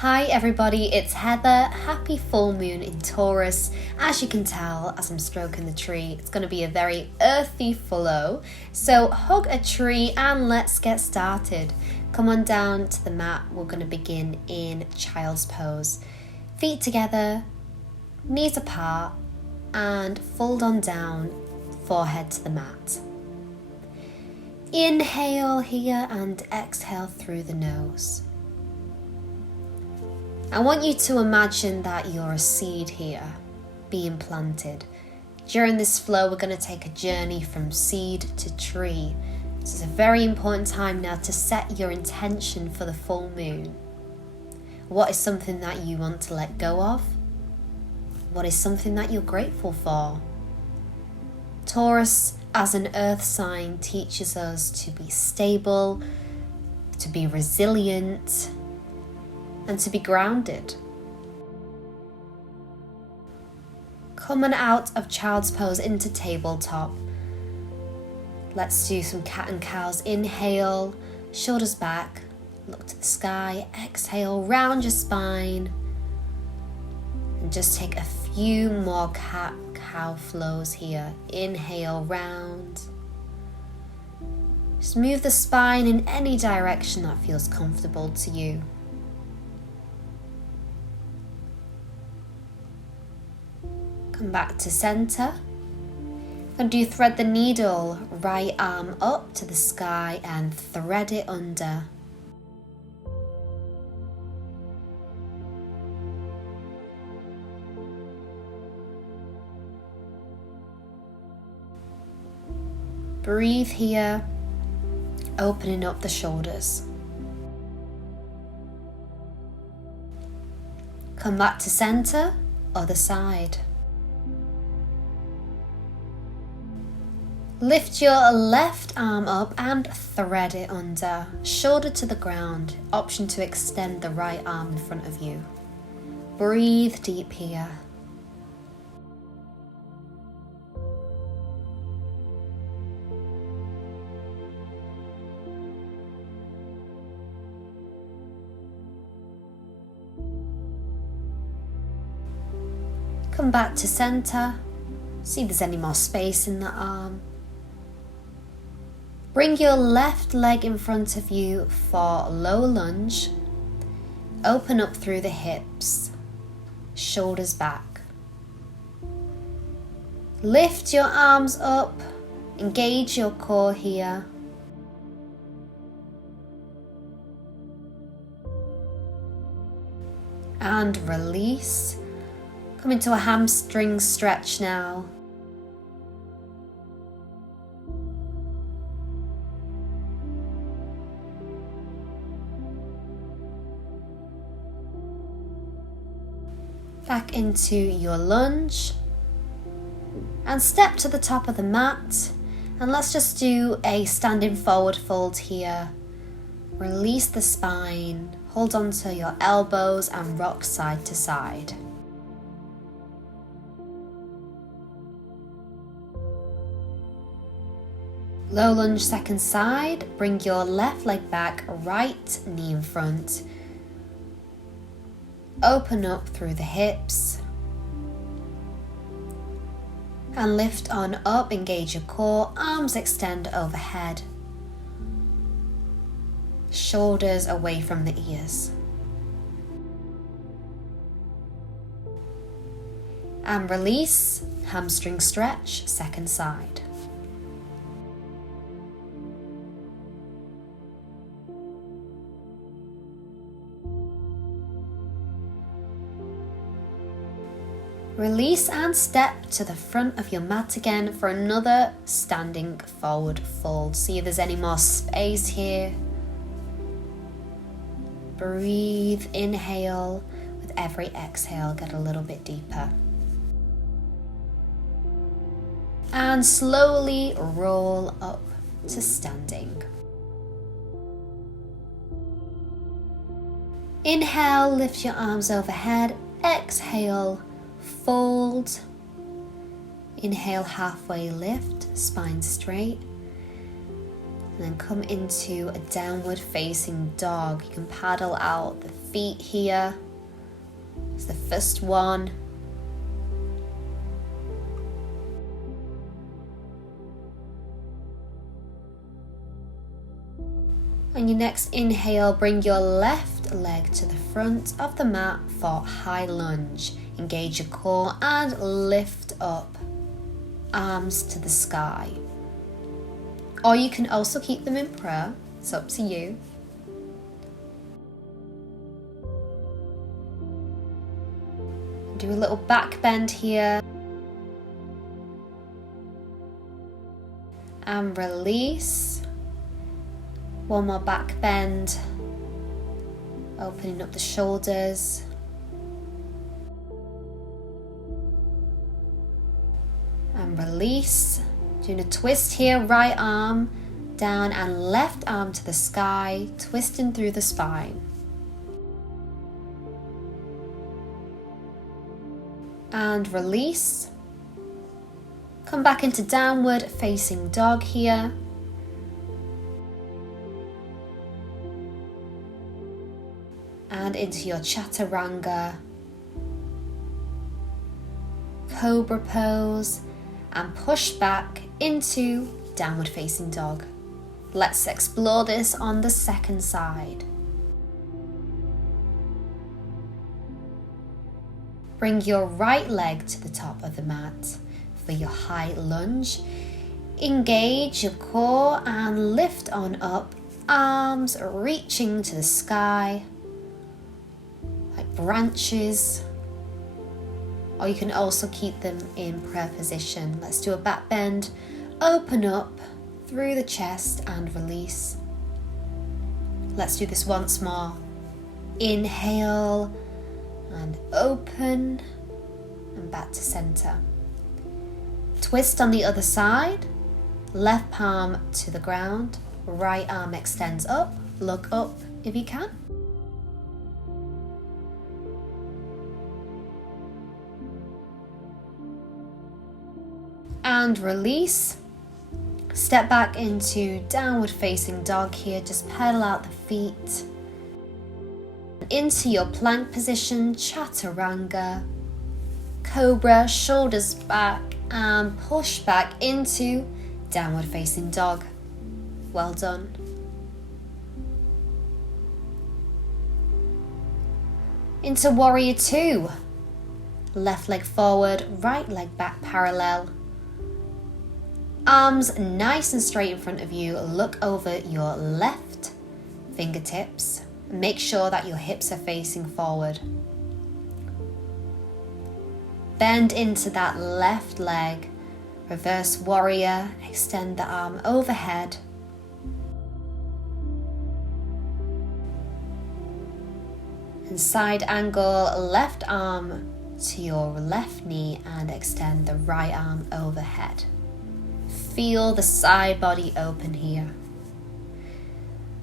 Hi everybody, it's Heather. Happy full moon in Taurus. As you can tell, as I'm stroking the tree, it's going to be a very earthy flow. So hug a tree and let's get started. Come on down to the mat. We're going to begin in child's pose. Feet together, knees apart, and fold on down, forehead to the mat. Inhale here and exhale through the nose. I want you to imagine that you're a seed here, being planted. During this flow, we're going to take a journey from seed to tree. This is a very important time now to set your intention for the full moon. What is something that you want to let go of? What is something that you're grateful for? Taurus, as an earth sign, teaches us to be stable, to be resilient, and to be grounded. Coming out of child's pose into tabletop. Let's do some cat and cows. Inhale, shoulders back, look to the sky. Exhale, round your spine. And just take a few more cat-cow flows here. Inhale, round. Just move the spine in any direction that feels comfortable to you. Come back to center. And do thread the needle, right arm up to the sky and thread it under. Breathe here, opening up the shoulders. Come back to center, other side. Lift your left arm up and thread it under, shoulder to the ground. Option to extend the right arm in front of you. Breathe deep here. Come back to center. See if there's any more space in the arm. Bring your left leg in front of you for low lunge. Open up through the hips, shoulders back. Lift your arms up, engage your core here. And release. Come into a hamstring stretch now. Back into your lunge and step to the top of the mat, and let's just do a standing forward fold here. Release the spine, hold on to your elbows and rock side to side. Low lunge second side, bring your left leg back, right knee in front. Open up through the hips and lift on up, engage your core, arms extend overhead, shoulders away from the ears. And release, hamstring stretch, second side. Release and step to the front of your mat again for another standing forward fold. See if there's any more space here. Breathe, inhale. With every exhale, get a little bit deeper. And slowly roll up to standing. Inhale, lift your arms overhead. Exhale, fold. Inhale, halfway lift, spine straight. And then come into a downward facing dog. You can paddle out the feet here. It's the first one. On your next inhale, bring your left leg to the front of the mat for high lunge. Engage your core and lift up, arms to the sky. Or you can also keep them in prayer, it's up to you. Do a little back bend here. And release. One more back bend, opening up the shoulders. And release. Doing a twist here, right arm down and left arm to the sky, twisting through the spine. And release. Come back into downward facing dog here. And into your chaturanga, cobra pose, and push back into downward facing dog. Let's explore this on the second side. Bring your right leg to the top of the mat for your high lunge. Engage your core and lift on up, arms reaching to the sky. Branches, or you can also keep them in prayer position. Let's do a back bend, open up through the chest and release. Let's do this once more. Inhale and open and back to center. Twist on the other side, left palm to the ground, right arm extends up, look up if you can. And release. Step back into downward facing dog here. Just pedal out the feet. Into your plank position, chaturanga, cobra, shoulders back and push back into downward facing dog. Well done. Into warrior two. Left leg forward, right leg back parallel. Arms nice and straight in front of you. Look over your left fingertips. Make sure that your hips are facing forward. Bend into that left leg. Reverse warrior. Extend the arm overhead. And side angle, left arm to your left knee and extend the right arm overhead. Feel the side body open here.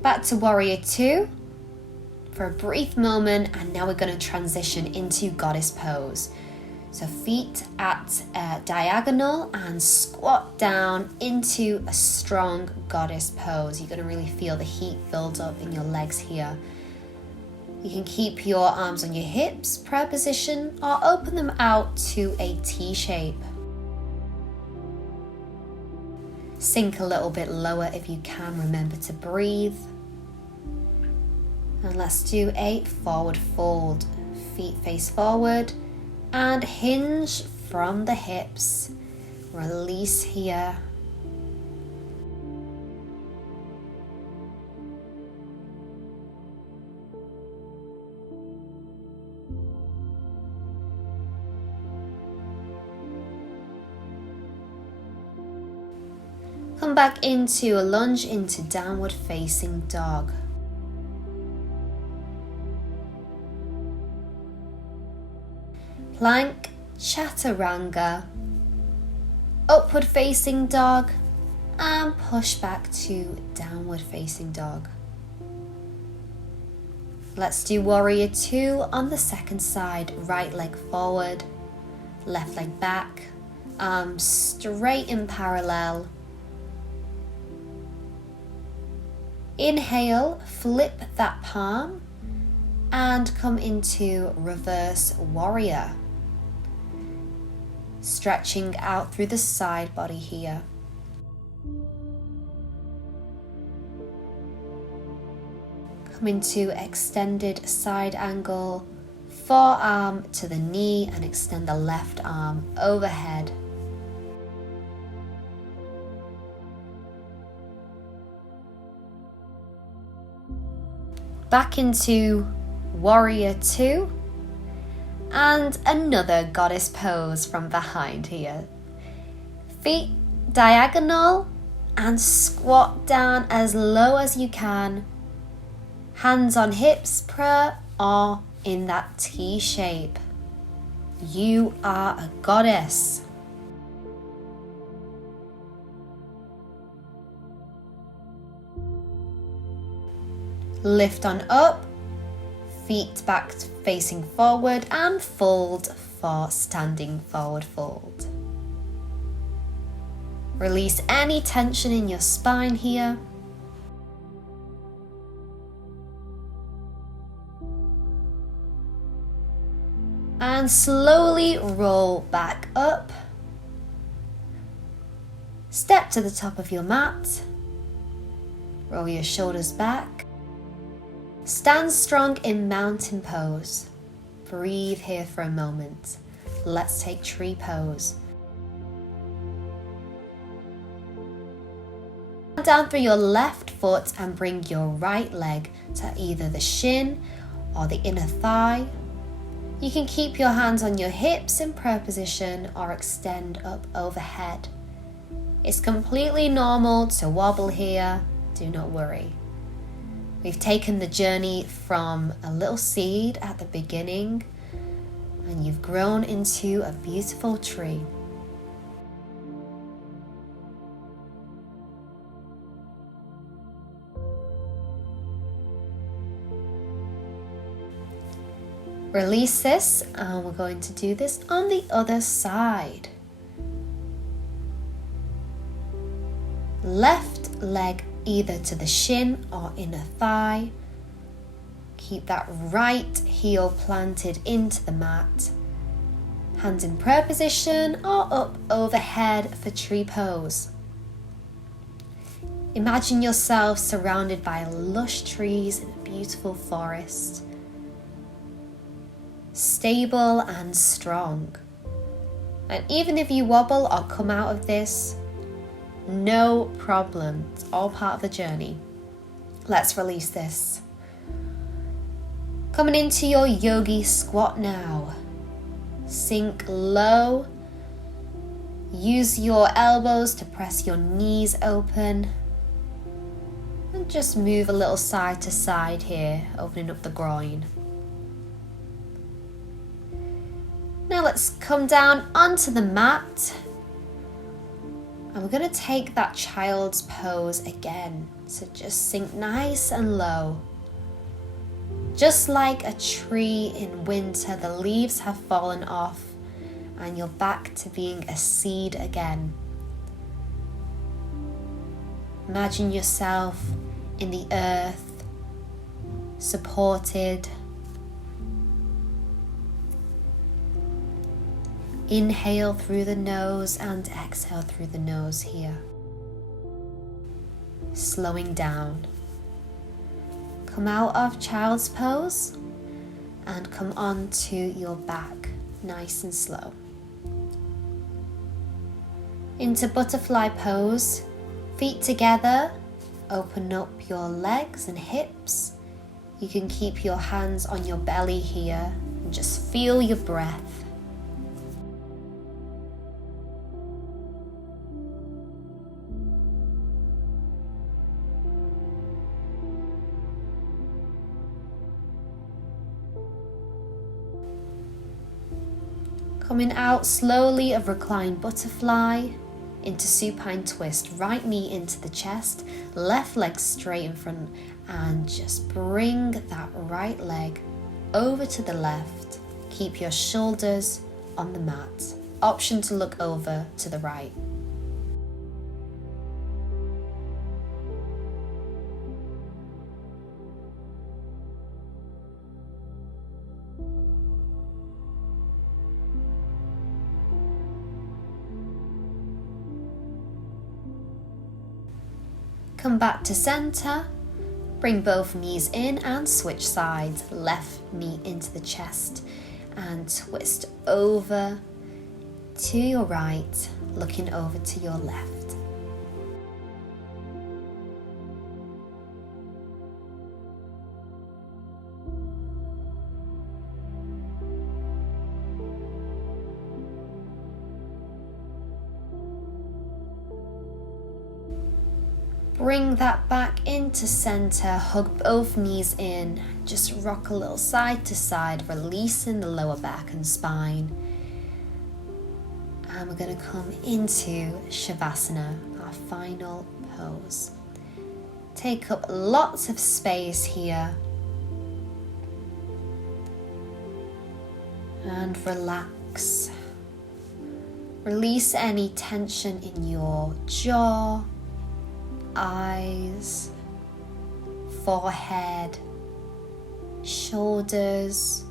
Back to warrior two for a brief moment, and now we're going to transition into goddess pose. So feet at diagonal and squat down into a strong goddess pose. You're going to really feel the heat build up in your legs here. You can keep your arms on your hips, prayer position, or open them out to a T shape. Sink a little bit lower if you can. Remember to breathe. And let's do a forward fold. Feet face forward and hinge from the hips. Release here. Come back into a lunge into downward facing dog. Plank, chaturanga, upward facing dog, and push back to downward facing dog. Let's do warrior two on the second side. Right leg forward, left leg back, arms straight in parallel. Inhale, flip that palm and come into reverse warrior. Stretching out through the side body here. Come into extended side angle, forearm to the knee and extend the left arm overhead. Back into warrior 2 and another goddess pose from behind here. Feet diagonal and squat down as low as you can. Hands on hips, prayer, or in that T shape. You are a goddess. Lift on up, feet back facing forward and fold for standing forward fold. Release any tension in your spine here. And slowly roll back up. Step to the top of your mat. Roll your shoulders back. Stand strong in mountain pose. Breathe here for a moment. Let's take tree pose. Down through your left foot and bring your right leg to either the shin or the inner thigh. You can keep your hands on your hips in prayer position or extend up overhead. It's completely normal to wobble here, do not worry. We've taken the journey from a little seed at the beginning and you've grown into a beautiful tree. Release this and we're going to do this on the other side. Left leg either to the shin or inner thigh. Keep that right heel planted into the mat. Hands in prayer position or up overhead for tree pose. Imagine yourself surrounded by lush trees in a beautiful forest. Stable and strong. And even if you wobble or come out of this, no problem. It's all part of the journey. Let's release this. Coming into your Yogi Squat now. Sink low. Use your elbows to press your knees open. And just move a little side to side here, opening up the groin. Now let's come down onto the mat. And we're going to take that child's pose again. So just sink nice and low. Just like a tree in winter, the leaves have fallen off and you're back to being a seed again. Imagine yourself in the earth, supported. Inhale through the nose and exhale through the nose here. Slowing down. Come out of child's pose and come on to your back, nice and slow. Into butterfly pose, feet together, open up your legs and hips. You can keep your hands on your belly here and just feel your breath. Coming out slowly of reclined butterfly into supine twist, right knee into the chest, left leg straight in front, and just bring that right leg over to the left. Keep your shoulders on the mat. Option to look over to the right. Come back to center. Bring both knees in and switch sides. Left knee into the chest and twist over to your right, looking over to your left. Bring that back into center, hug both knees in, just rock a little side to side, releasing the lower back and spine. And we're going to come into Shavasana, our final pose. Take up lots of space here. And relax. Release any tension in your jaw, eyes, forehead, shoulders,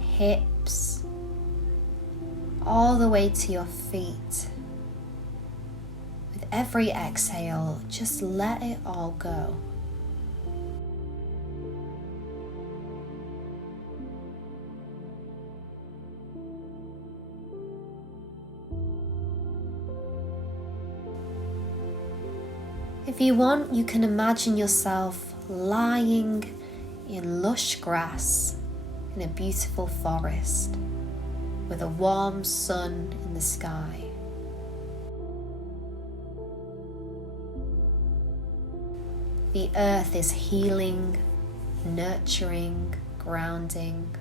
hips, all the way to your feet. With every exhale, just let it all go. If you want, you can imagine yourself lying in lush grass in a beautiful forest with a warm sun in the sky. The earth is healing, nurturing, grounding.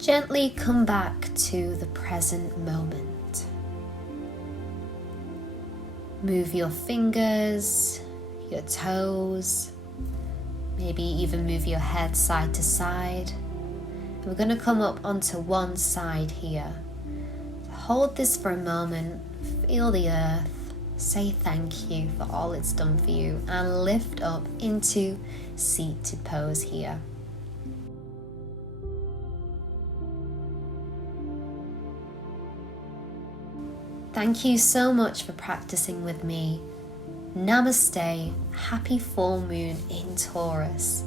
Gently come back to the present moment. Move your fingers, your toes, maybe even move your head side to side. And we're going to come up onto one side here. Hold this for a moment, feel the earth, say thank you for all it's done for you, and lift up into seated pose here. Thank you so much for practicing with me. Namaste, happy full moon in Taurus.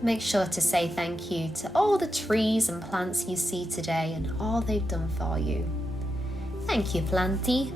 Make sure to say thank you to all the trees and plants you see today and all they've done for you. Thank you, Planty.